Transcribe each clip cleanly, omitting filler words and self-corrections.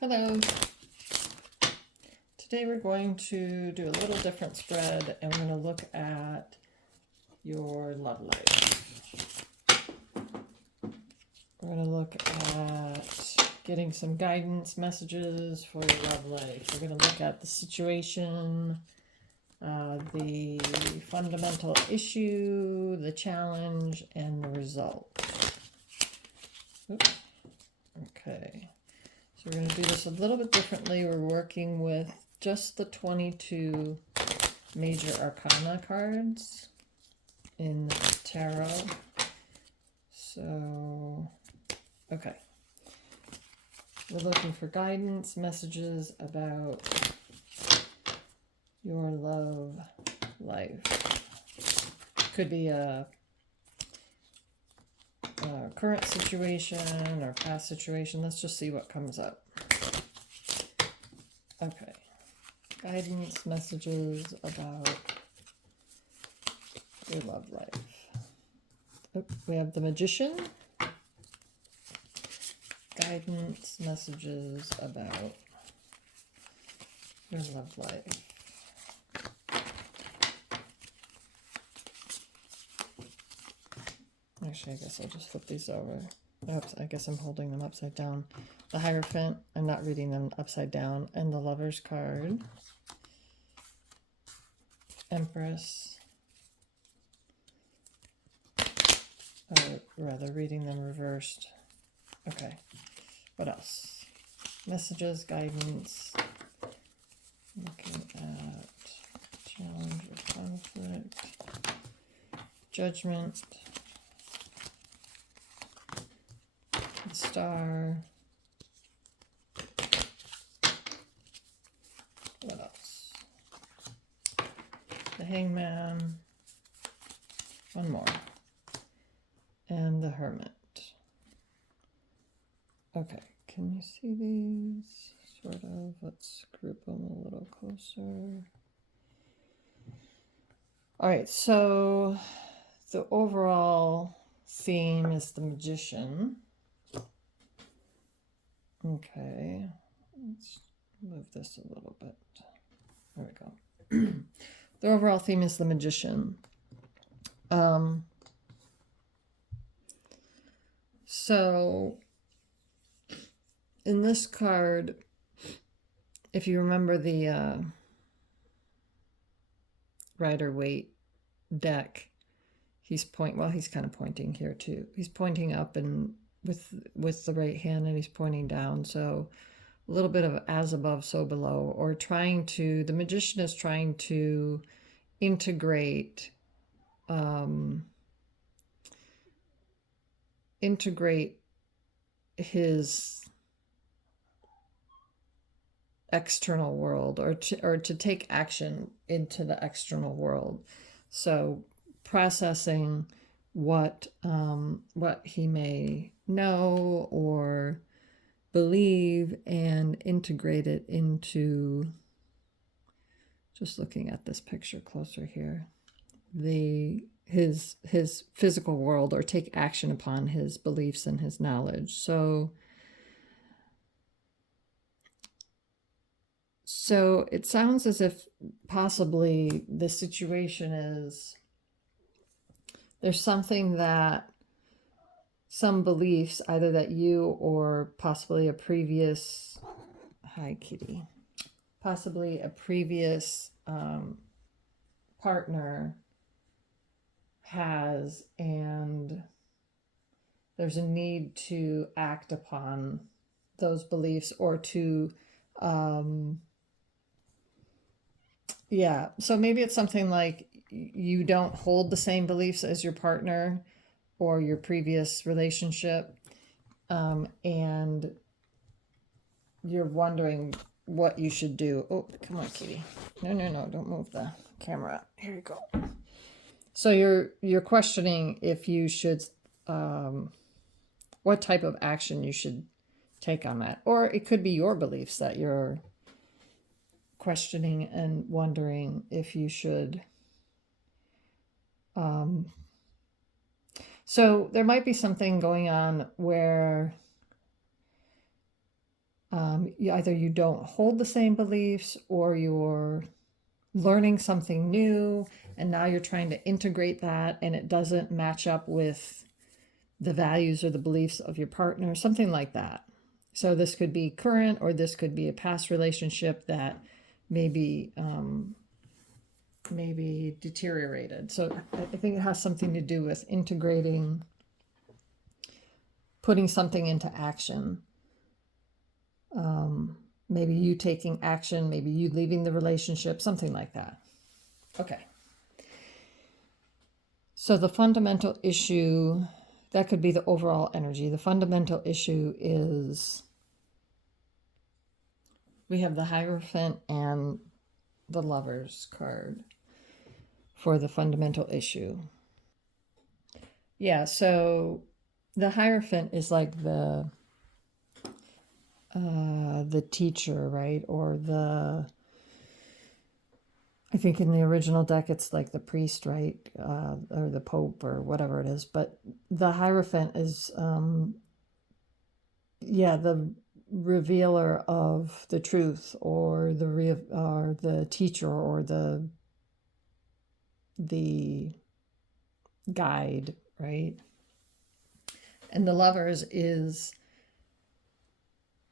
Hello. Today we're going to do a little different spread and we're going to look at your love life. We're going to look at getting some guidance messages for your love life. We're going to look at the situation, the fundamental issue, the challenge, and the result. Oops. Okay. So we're going to do this a little bit differently. We're working with just the 22 major arcana cards in the tarot. So, okay. We're looking for guidance, messages about your love life. Could be a current situation or past situation. Let's just see what comes up. Okay. Guidance, messages about your love life. Oh, we have the Magician. Guidance, messages about your love life. Actually, I guess I'll just flip these over. Oops, I guess I'm holding them upside down. The Hierophant, I'm not reading them upside down. And the Lover's card. Empress. Or rather, reading them reversed. Okay. What else? Messages, guidance. Looking at challenge or conflict. Judgment. The Star. What else? The Hangman. One more. And the Hermit. Okay, can you see these? Sort of. Let's group them a little closer. All right, so the overall theme is the Magician. Okay, let's move this a little bit. There we go. The overall theme is the Magician. So in this card, if you remember the Rider-Waite deck, he's kind of pointing here too. He's pointing up and with the right hand, and he's pointing down. So a little bit of as above, so below, or the Magician is trying to integrate his external world, or to take action into the external world. So processing what he may know or believe and integrate it into, just looking at this picture closer here, his physical world, or take action upon his beliefs and his knowledge. So it sounds as if possibly the situation is there's some beliefs, either that you or possibly a previous, hi kitty, possibly a previous partner has, and there's a need to act upon those beliefs, or to so maybe it's something like you don't hold the same beliefs as your partner or your previous relationship, and you're wondering what you should do. Oh, come on, kitty. No, don't move the camera. Here you go. So you're questioning if you should, what type of action you should take on that. Or it could be your beliefs that you're questioning and wondering if you should. So there might be something going on where Either you don't hold the same beliefs, or you're learning something new and now you're trying to integrate that and it doesn't match up with the values or the beliefs of your partner, something like that. So this could be current, or this could be a past relationship that maybe maybe deteriorated. So I think it has something to do with integrating, putting something into action. Maybe you taking action, maybe you leaving the relationship, something like that. Okay. So the fundamental issue, that could be the overall energy. The fundamental issue is we have the Hierophant and the Lovers card for the fundamental issue. Yeah, so the Hierophant is like the teacher, right? Or I think in the original deck it's like the priest, right? Or the Pope or whatever it is. But the Hierophant is, the revealer of the truth, or the teacher, or the guide, right? And the Lovers is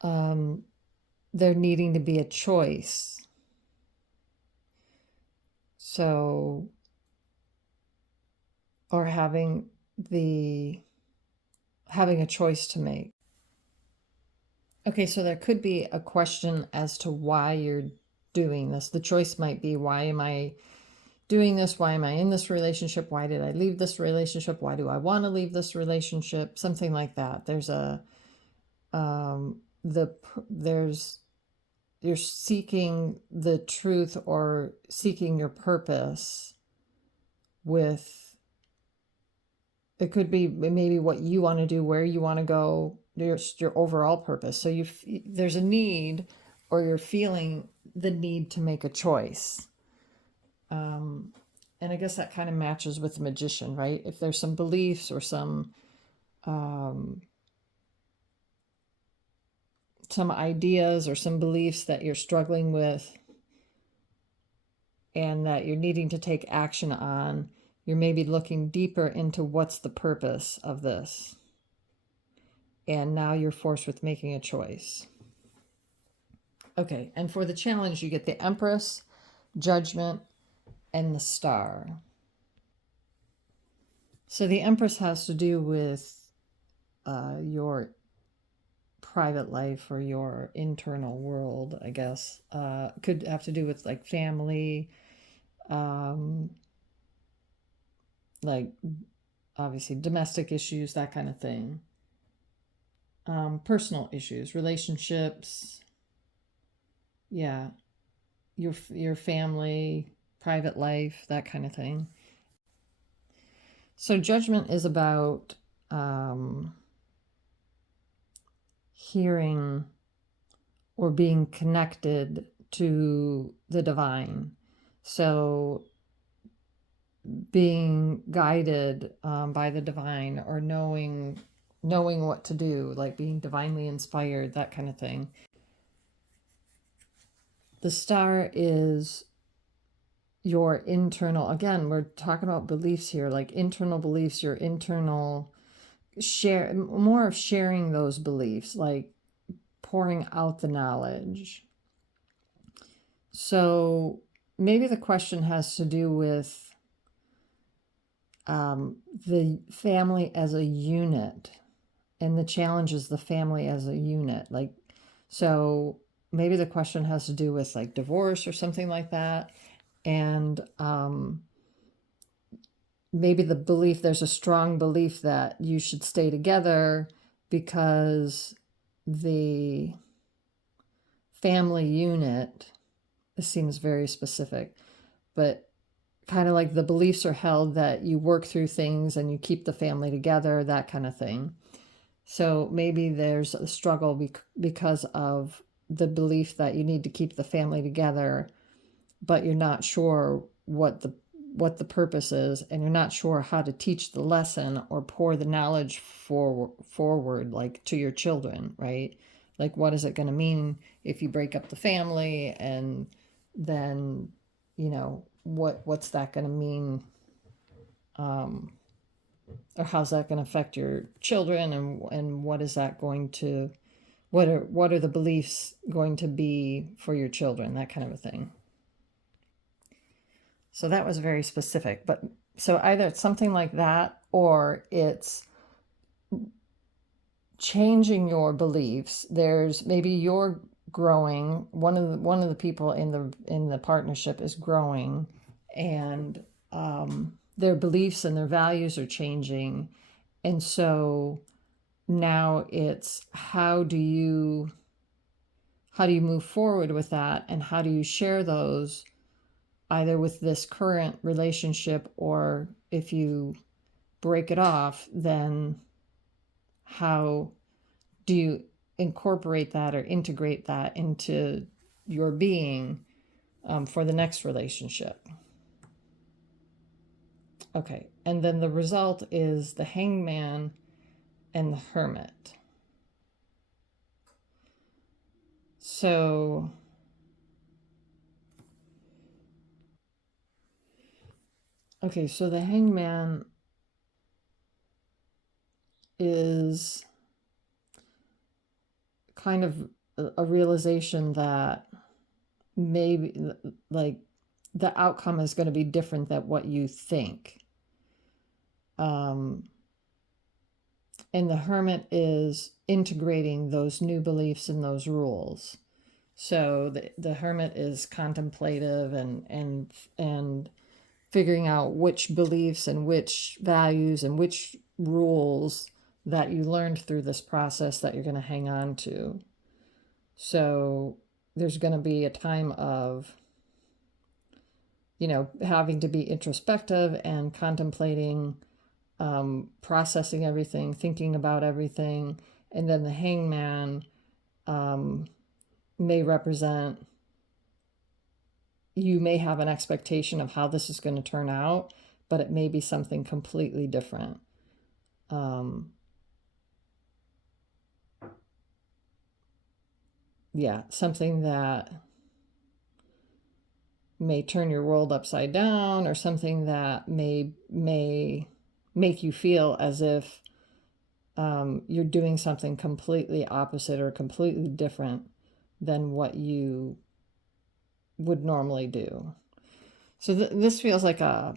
there needing to be a choice. So, or having a choice to make. Okay, so there could be a question as to why you're doing this. The choice might be, why am I doing this? Why am I in this relationship? Why did I leave this relationship? Why do I want to leave this relationship? Something like that. There's you're seeking the truth or seeking your purpose with, it could be maybe what you want to do, where you want to go, your overall purpose. So there's a need, or you're feeling the need to make a choice. And I guess that kind of matches with the Magician, right? If there's some beliefs or some ideas or some beliefs that you're struggling with and that you're needing to take action on, you're maybe looking deeper into what's the purpose of this. And now you're forced with making a choice. Okay, and for the challenge, you get the Empress, Judgment, and the Star. So the Empress has to do with your private life or your internal world, I guess. Could have to do with like family, like obviously domestic issues, that kind of thing. Personal issues, relationships, yeah, your family, private life, that kind of thing. So Judgment is about hearing or being connected to the divine. So being guided by the divine, or knowing what to do, like being divinely inspired, that kind of thing. The Star is your internal, again, we're talking about beliefs here, like internal beliefs, your internal more of sharing those beliefs, like pouring out the knowledge. So maybe the question has to do with the family as a unit, and the challenge is the family as a unit. Like, so maybe the question has to do with like divorce or something like that. And maybe the belief, there's a strong belief that you should stay together because the family unit, this seems very specific, but kind of like the beliefs are held that you work through things and you keep the family together, that kind of thing. So maybe there's a struggle because of the belief that you need to keep the family together, but you're not sure what the purpose is, and you're not sure how to teach the lesson or pour the knowledge forward, like to your children, right? Like, what is it going to mean if you break up the family? And then, what's that going to mean? Or how's that going to affect your children? And what is that going to, what are the beliefs going to be for your children? That kind of a thing. So that was very specific. But so either it's something like that, or it's changing your beliefs. There's maybe you're growing. One of the people in the partnership is growing, and their beliefs and their values are changing, and so now it's how do you move forward with that, and how do you share those either with this current relationship, or if you break it off, then how do you incorporate that or integrate that into your being for the next relationship? Okay, and then the result is the hangman and the hermit. So okay, so the hangman is kind of a realization that maybe like the outcome is going to be different than what you think. And the hermit is integrating those new beliefs and those rules. So the hermit is contemplative and figuring out which beliefs and which values and which rules that you learned through this process that you're going to hang on to. So there's going to be a time of, having to be introspective and contemplating, processing everything, thinking about everything. And then the hangman may represent, you may have an expectation of how this is going to turn out, but it may be something completely different. Something that may turn your world upside down, or something that may make you feel as if you're doing something completely opposite or completely different than what you would normally do. So this feels like that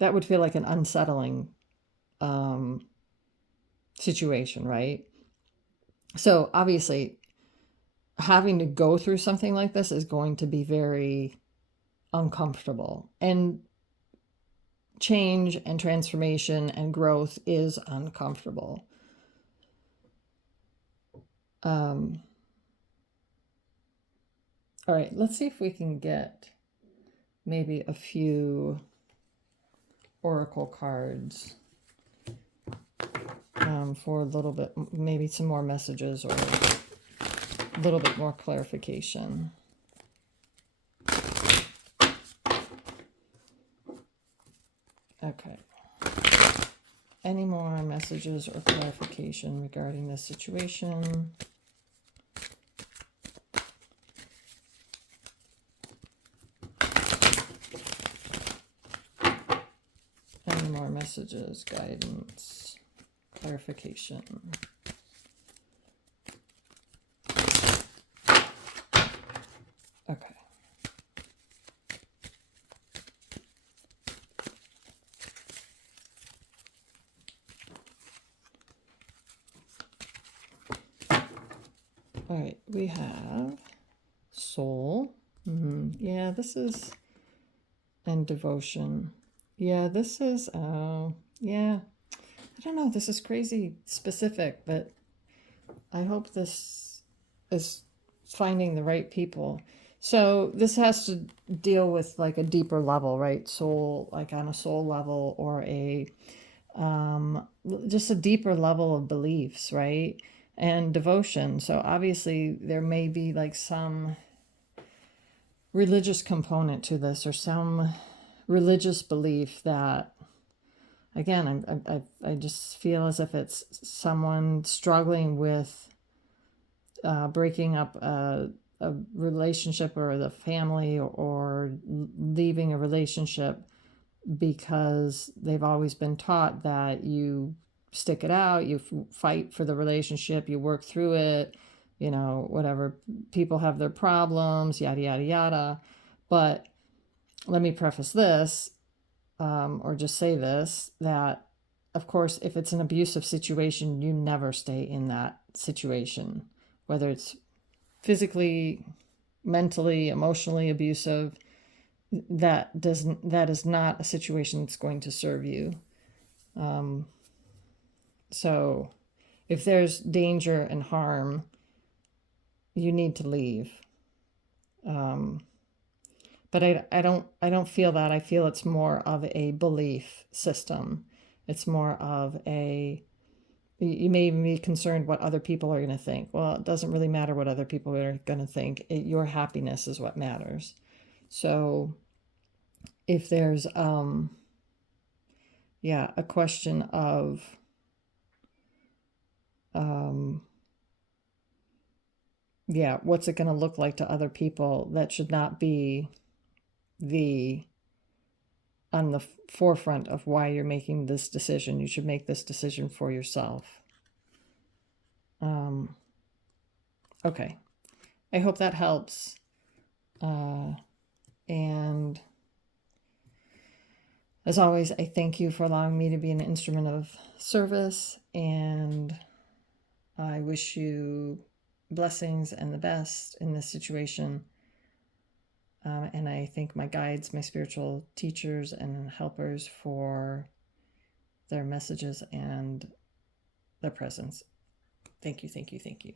would feel like an unsettling situation, right? So obviously, having to go through something like this is going to be very uncomfortable, and change and transformation and growth is uncomfortable. All right, let's see if we can get maybe a few oracle cards for a little bit, maybe some more messages or a little bit more clarification. Okay. Any more messages or clarification regarding this situation? Any more messages, guidance, clarification? Okay. All right, we have soul. Yeah, this is, and devotion. Yeah, this is, yeah, I don't know, this is crazy specific, but I hope this is finding the right people. So this has to deal with like a deeper level, right? Soul, like on a soul level, or a just a deeper level of beliefs, right? And devotion. So obviously there may be like some religious component to this, or some religious belief that, again, I just feel as if it's someone struggling with breaking up a relationship or the family, or leaving a relationship because they've always been taught that you stick it out, you fight for the relationship, you work through it, whatever. People have their problems, yada, yada, yada. But let me preface this, or just say this, that of course, if it's an abusive situation, you never stay in that situation, whether it's physically, mentally, emotionally abusive. That is not a situation that's going to serve you. So if there's danger and harm, you need to leave. But I don't feel that. I feel it's more of a belief system. It's more of you may even be concerned what other people are going to think. Well, it doesn't really matter what other people are going to think. Your happiness is what matters. So if there's a question of what's it going to look like to other people, that should not be on the forefront of why you're making this decision. You should make this decision for yourself. Okay. I hope that helps. And as always, I thank you for allowing me to be an instrument of service, and I wish you blessings and the best in this situation. And I thank my guides, my spiritual teachers and helpers for their messages and their presence. Thank you, thank you, thank you.